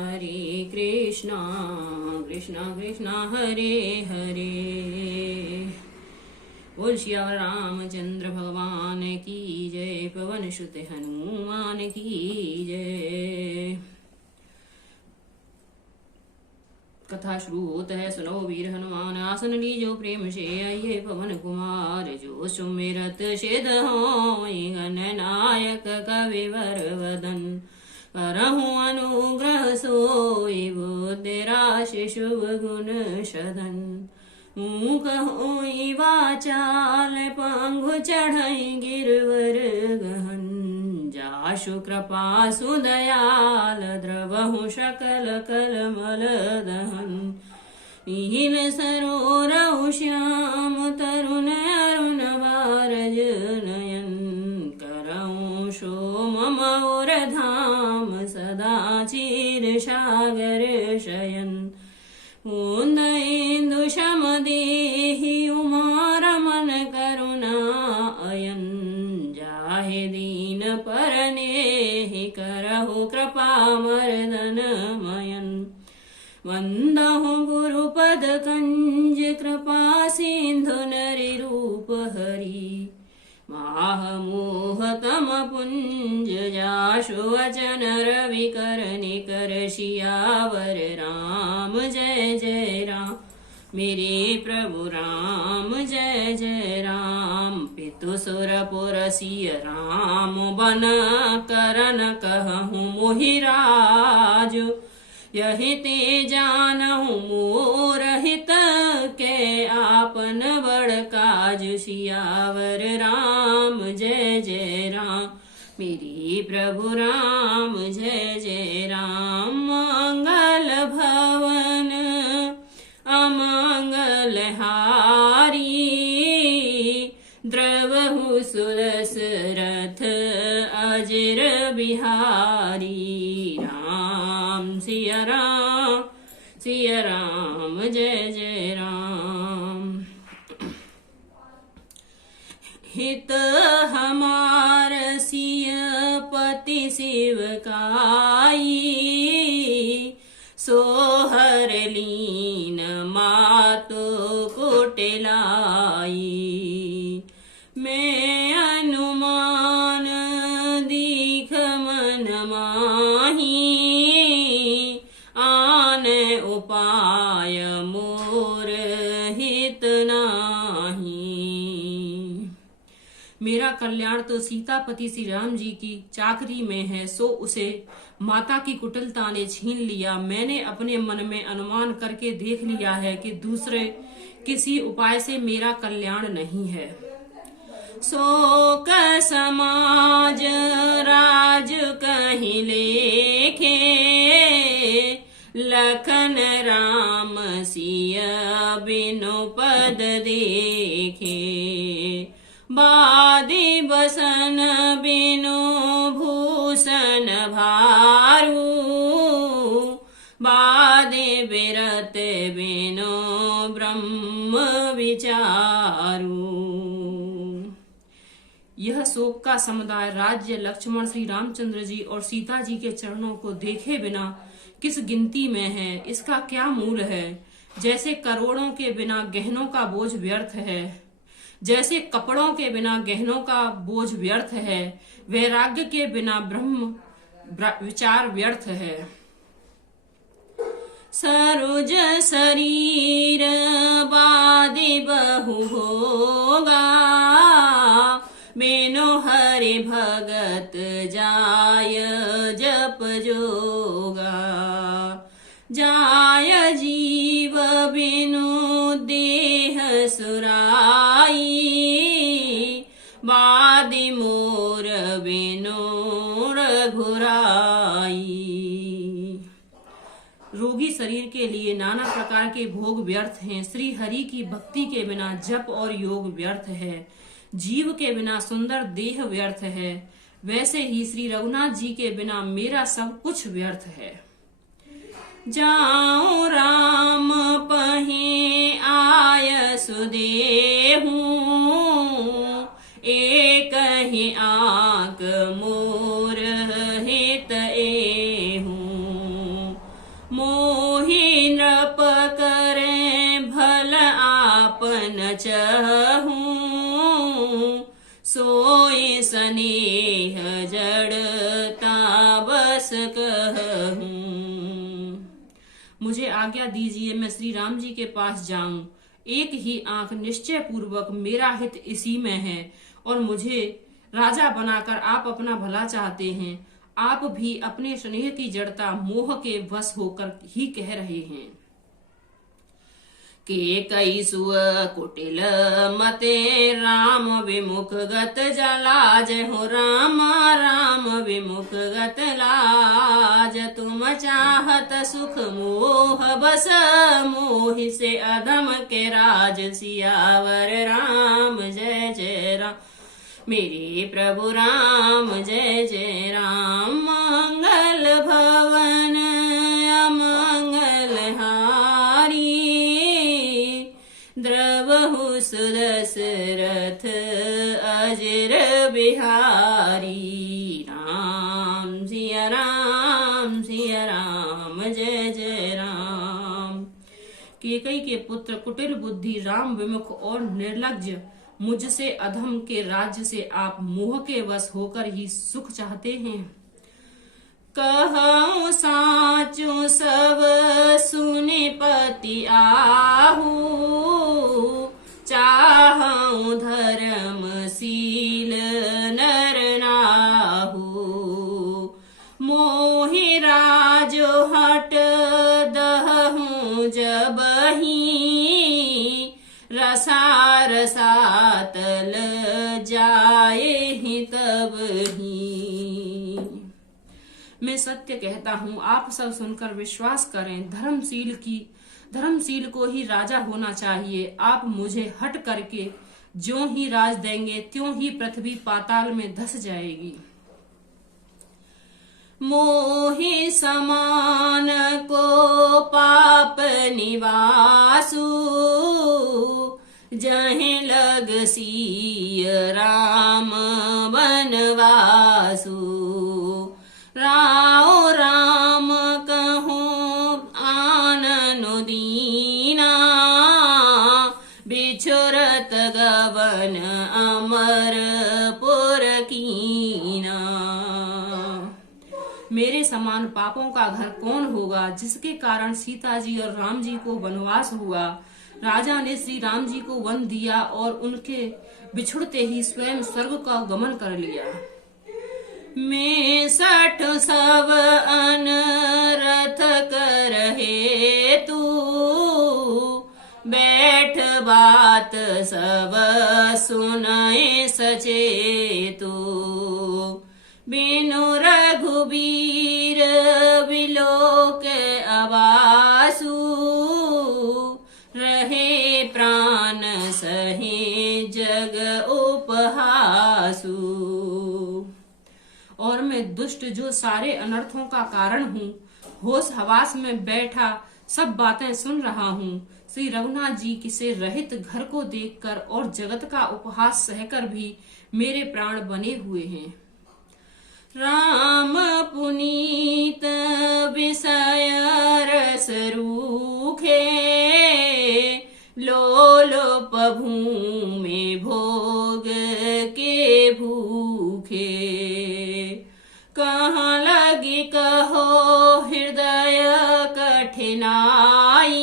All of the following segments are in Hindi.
हरे कृष्णा कृष्णा कृष्णा हरे हरे। बोल श्री रामचंद्र भगवान की जय, पवन सुत हनुमान की जय। कथा शुरू होता है। सुनो वीर हनुमान आसन लीजो प्रेम से, आइए पवन कुमार जो सुमिरत सिद्ध होई, गणनायक कविवर वदन करहु अनुग्रह सोई, बुद्धि राशि शुभ गुण सदन। मुँह होई वाचाल पंगु चढ़ई गिरवर गहन, जाशु कृपा सुदयाल द्रवहु सकल कलमल दहन। नील सरोरहु श्याम तरुण अरुण बारज नयन, करहु सोम मौर धाम सदा चीर सागर शयन। मुंद इंदु शम देहि उमा रमन करुणा अयन, जाहे दीन परनेहि करहु कृपा मर्दन मयन। वंदहु गुरुपद कंज कृपा सिंधु नरि रूप हरि, माह मोह तम पुंज जाशु वचन रवि कर निकर। सियावर राम जय जय राम, मेरे प्रभु राम जय जय राम। पितु सुरपुर सिय राम, बन करन कहूँ मोहि राज। यही ते जानहु मोर हित के, आपन बड़ काज। सियावर राम जय जय राम, मेरी प्रभु राम जय जय राम। मंगल भवन अमंगल हारी, द्रवहु सुरस रथ अजर बिहारी। राम सिया राम जय जय राम। हित हमार सिय पति शिव काई, सोहर लीन मातो कोटलाई। मैं अनुमान दीख मन माही, आन उपाय मोर हित नाही। मेरा कल्याण तो सीतापति श्री राम जी की चाकरी में है, सो उसे माता की कुटिलता ने छीन लिया। मैंने अपने मन में अनुमान करके देख लिया है कि दूसरे किसी उपाय से मेरा कल्याण नहीं है। शोक समाज राज कहीं लेखे, लखन राम सिया बिनु पद देखे। बादी बसन बिनु भूषण भारू, बादे बिरत बिनु ब्रह्म विचारू। यह शोक का समुदाय राज्य लक्ष्मण श्री रामचंद्र जी और सीता जी के चरणों को देखे बिना किस गिनती में है, इसका क्या मूल है। जैसे करोड़ों के बिना गहनों का बोझ व्यर्थ है, जैसे कपड़ों के बिना गहनों का बोझ व्यर्थ है, वैराग्य के बिना ब्रह्म विचार व्यर्थ है। सरोज शरीर बादि बहु होगा, बिनु हरि भगत जाय जप जोगा। जाय जीव बिनु देह सुराई, बादि मोर बिनु रघुराई। रोगी शरीर के लिए नाना प्रकार के भोग व्यर्थ हैं, श्री हरि की भक्ति के बिना जप और योग व्यर्थ है। जीव के बिना सुंदर देह व्यर्थ है, वैसे ही श्री रघुनाथ जी के बिना मेरा सब कुछ व्यर्थ है। जाऊं राम पहे आय सुदेहूं, एक ही आंक मोर हित एहूं। लड़ता बस कहूँ। मुझे आज्ञा दीजिए मैं श्री राम जी के पास जाऊं। एक ही आंख निश्चय पूर्वक मेरा हित इसी में है और मुझे राजा बनाकर आप अपना भला चाहते हैं। आप भी अपने स्नेह की जड़ता मोह के वश होकर ही कह रहे हैं। के कई सुअ कुटिल मते राम विमुख गत लाज हो। राम राम विमुख गत लाज। तुम चाहत सुख मोह बस मोहि से अधम के राज। सियावर राम जय जय राम मेरे प्रभु राम जय जय राम। मंगल भवन अमंगल हारी द्रवहु सुदशरथ अजर बिहारी। राम सिया राम जय जय राम। केकई के पुत्र कुटिल बुद्धि राम विमुख और निर्लज्ज मुझसे अधम के राज्य से आप मोह के वश होकर ही सुख चाहते हैं। कहूँ साचु सब सुनि पति आहू। चाहूँ धर्मशील नर नाहू। मोहि राजो हट दहूँ जबही। रसा रसातल जाए ही तब ही। मैं सत्य कहता हूँ, आप सब सुनकर विश्वास करें। धर्मशील को ही राजा होना चाहिए। आप मुझे हट करके ज्यों ही राज देंगे त्यों ही पृथ्वी पाताल में धस जाएगी। मोहि समान को पाप निवासु। जहीं लग सिय राम बनवासु। राओ राम कहूँ आननु दीना। बिछुरत गवन अमरपुर कीना। मेरे समान पापों का घर कौन होगा जिसके कारण सीता जी और राम जी को वनवास हुआ। राजा ने श्री राम जी को वन दिया और उनके बिछुड़ते ही स्वयं स्वर्ग का गमन कर लिया। मैं 60 सब अनरथ करहे तू। बैठ बात सब सुनाए सचेतु। बिनु रघुबीर बिलोक अबासु। रहे प्राण सहे जग उपहासु। और मैं दुष्ट जो सारे अनर्थों का कारण हूँ, होश हवास में बैठा सब बातें सुन रहा हूँ। श्री रघुनाथ जी की से रहित घर को देखकर और जगत का उपहास सहकर भी मेरे प्राण बने हुए हैं। राम पुनीत विषय रस रूखे। लोलोप भूमि भोग के भूखे। कहाँ लगी कहो हृदय कठिनाई।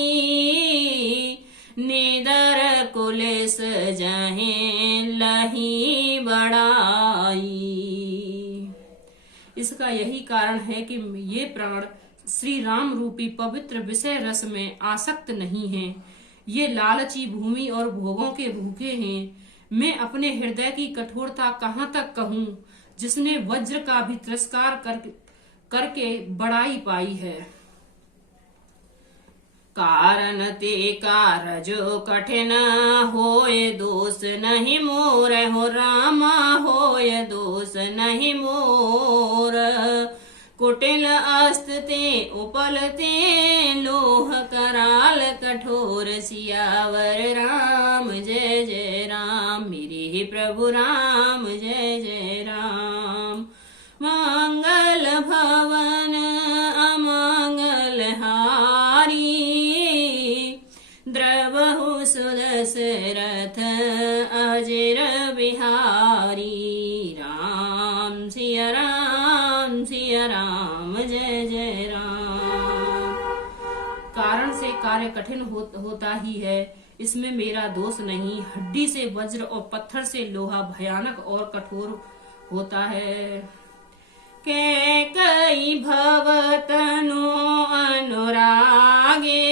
निदर कुलेस जहें लही बड़ाई। इसका यही कारण है कि ये प्राण श्री राम रूपी पवित्र विषय रस में आसक्त नहीं हैं। ये लालची भूमि और भोगों के भूखे हैं। मैं अपने हृदय की कठोरता कहाँ तक कहूँ जिसने वज्र का भी तिरस्कार करके बड़ाई पाई है। कारण ते कारजो कठिन होए दोष नहीं मोर। हो रामा होए दोष नहीं मोर। कुटिल अस्त ते उपल ते लोह कराल कठोर। सियावर राम जय जय राम मेरे प्रभु राम जय जय राम। मंगल भवन अमंगल हारी। द्रवहु सुदशरथ अजर बिहारी। राम सिया राम सिया राम जय जय राम। कारण से कार्य कठिन होता ही है, इसमें मेरा दोष नहीं। हड्डी से वज्र और पत्थर से लोहा भयानक और कठोर होता है। कैकई भव तनु अनुरागे,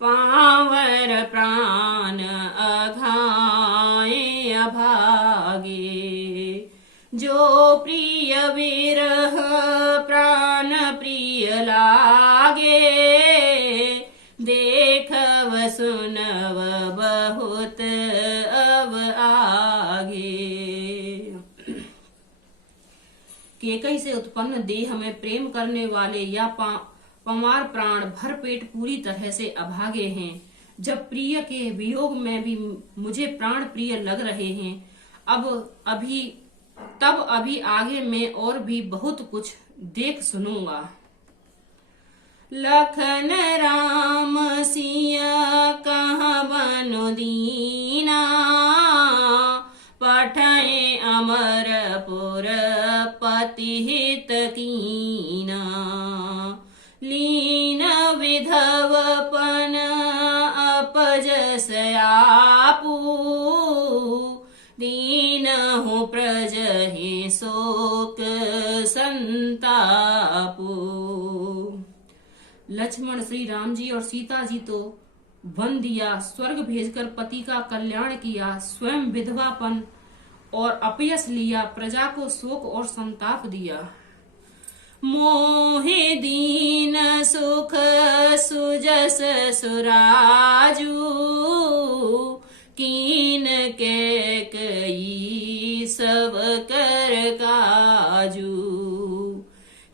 पावर प्राण अघाए अभागे। जो प्रिय विरह प्राण प्रिय लागे, देखव सुनव बहुत अब आगे। केकई से उत्पन्न देह में प्रेम करने वाले या पमार प्राण भर पेट पूरी तरह से अभागे हैं। जब प्रिय के वियोग में भी मुझे प्राण प्रिय लग रहे हैं, तब अभी आगे मैं और भी बहुत कुछ देख सुनूंगा। लखन राम सिया कहाँ बनो दीना, पठय अमरपुर पति हित कीना। लीन विधवपन अपजस आपू, दीन हो प्रजहि शोक संतापू। लक्ष्मण श्री राम जी और सीता जी तो वन दिया, स्वर्ग भेजकर पति का कल्याण किया, स्वयं विधवापन और अपयश लिया, प्रजा को शोक और संताप दिया। मोहे दीन सुख सुजस सुराजू, कीन के कई सब कर काजू।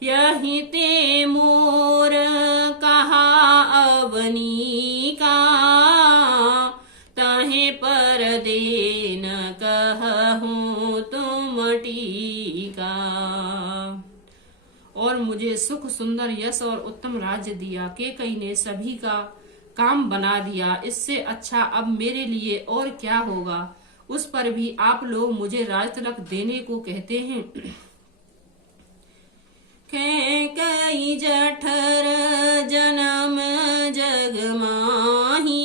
यही ते मोर कहा अवनी का, तहे पर देन कहूँ तुम टीका। और मुझे सुख सुंदर यश और उत्तम राज्य दिया। केकई ने सभी का काम बना दिया, इससे अच्छा अब मेरे लिए और क्या होगा। उस पर भी आप लोग मुझे राज तिलक देने को कहते हैं। कैकई जठर जन्म जग माही,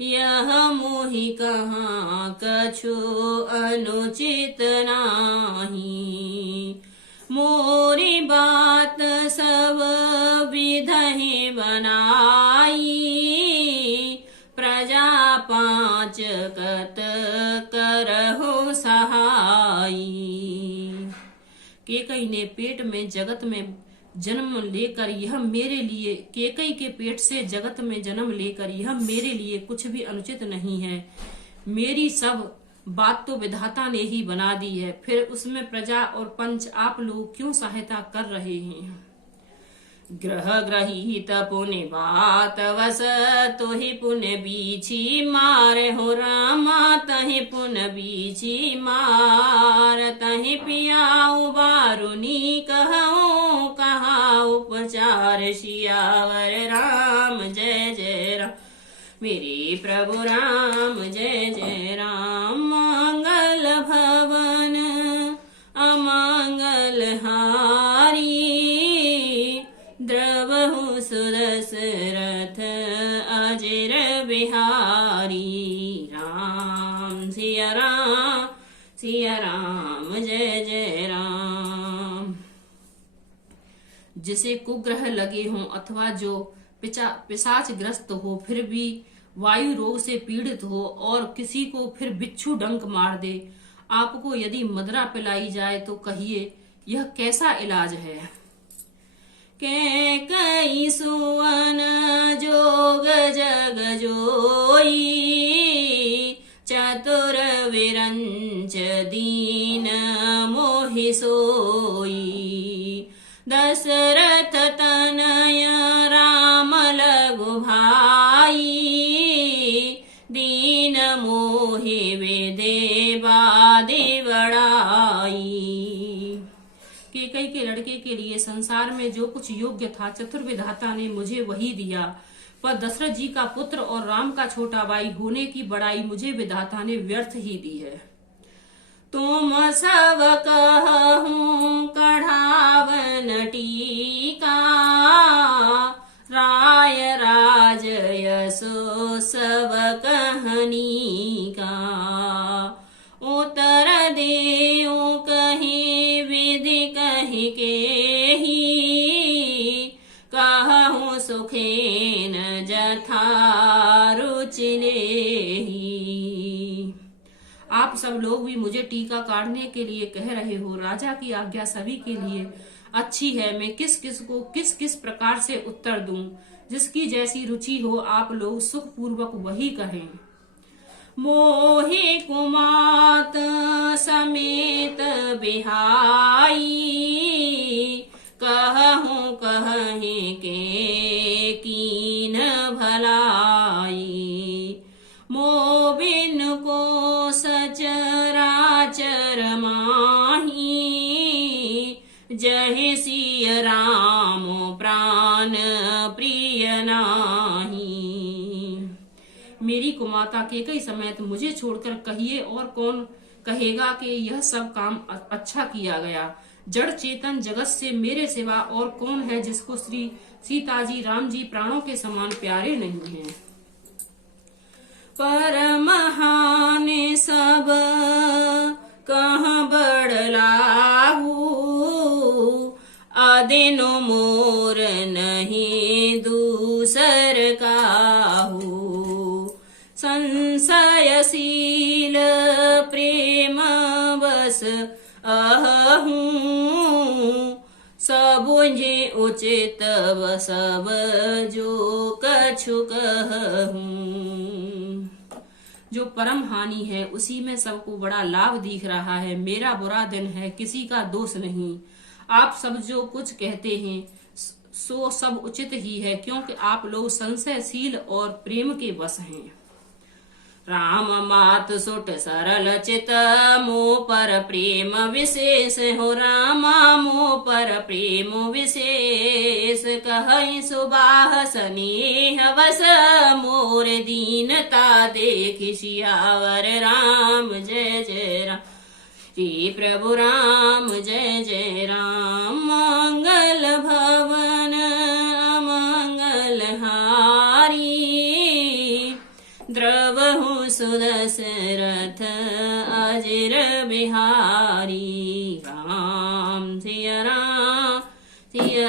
यह मोहि कहाँ कछु अनुचित नाही। मोरी बात सब विधहि बनाई, प्रजा पांच कत करहु सहाई। केकई ने पेट में जगत में जन्म लेकर यह मेरे लिए, केकई के पेट से जगत में जन्म लेकर यह मेरे लिए कुछ भी अनुचित नहीं है। मेरी सब बात तो विधाता ने ही बना दी है, फिर उसमें प्रजा और पंच आप लोग क्यों सहायता कर रहे हैं। ग्रह ग्रहित पुण्य बात वस, तोहि पुण्य बीछी मार हो रामा, तहि पुण्य बीछी मार। तहि पियाऊ बारुनी कहूँ, कहा उपचार सियावर राम जय जय राम। मेरे प्रभु राम जय जय राम। मंगल भवन अमंगल हारी, द्रवहु सुदशरथ अजर बिहारी। राम सिया राम जय जय राम। जिसे कुग्रह लगे हों अथवा जो पिशाच ग्रस्त हो, फिर भी वायु रोग से पीड़ित हो और किसी को फिर बिच्छू डंक मार दे, आपको यदि मदरा पिलाई जाए तो कहिए यह कैसा इलाज है। कैकई सुवन जोग जग जोई, चतुर विरंच दीन मोहि सोई। दशरथ तनय राम लघु भाई, दीन मोहि विदेवा बड़ाई। केकई के लड़के के लिए संसार में जो कुछ योग्य था चतुर्विधाता ने मुझे वही दिया, पर दशरथ जी का पुत्र और राम का छोटा भाई होने की बड़ाई मुझे विधाता ने व्यर्थ ही दी है। तुम सब कहो कहीं के ही, कहूँ सुखेन जथा रुचि लेहि। आप सब लोग भी मुझे टीका काटने के लिए कह रहे हो। राजा की आज्ञा सभी के लिए अच्छी है। मैं किस किस को किस किस प्रकार से उत्तर दूं? जिसकी जैसी रुचि हो आप लोग सुख पूर्वक वही कहें। मोहि कुमात समेत बिहाई, कहूँ कहीं के कीन भलाई। मोबिन को सचराचर माही, जहि सिय राम प्राण प्रिय नाही। मेरी कुमाता केकई समेत मुझे छोड़कर कहिए और कौन कहेगा कि यह सब काम अच्छा किया गया। जड़ चेतन जगत से मेरे सिवा और कौन है जिसको श्री सीताजी राम जी प्राणों के समान प्यारे नहीं हैं। परमहान सब कहाँ बड़लाहू, अदिनो मोर नहीं दूसर काहू। संशयशील प्रेम बस अहूँ, सबुझे उचित सब जो कछु कहूँ। जो परम हानि है उसी में सबको बड़ा लाभ दिख रहा है। मेरा बुरा दिन है, किसी का दोष नहीं। आप सब जो कुछ कहते हैं सो सब उचित ही है, क्योंकि आप लोग संशयशील और प्रेम के वश हैं। राम मात सुट सरल चित, मोह पर प्रेम विशेष हो। रामा मोह पर प्रेम विशेष, कहीं सुबाह स्नेह वस। मोर दीनता देख सियावर राम जय जय राम। श्री प्रभु राम जय जय राम। मंगल भवन मंगल हारी, द्रवहु सुदशरथ अजर बिहारी। राम सिया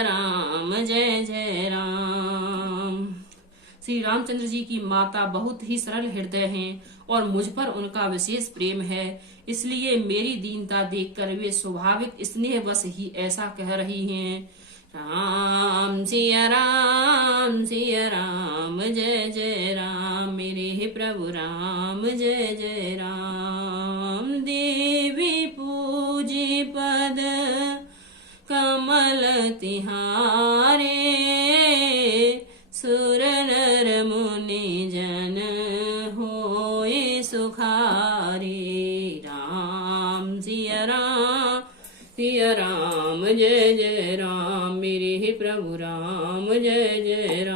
राम जय जय राम। श्री रामचंद्र जी की माता बहुत ही सरल हृदय हैं और मुझ पर उनका विशेष प्रेम है, इसलिए मेरी दीनता देखकर वे स्वाभाविक स्नेहवश ही ऐसा कह रही हैं। राम सिया राम जय जय राम। मेरे हे प्रभु राम जय जय राम। देवी पूजी पद कमल तिहारे, सुर नर मुनि जन होए सुखारे। राम सिया राम जय जय राम। मेरे हे प्रभु राम जय जय राम।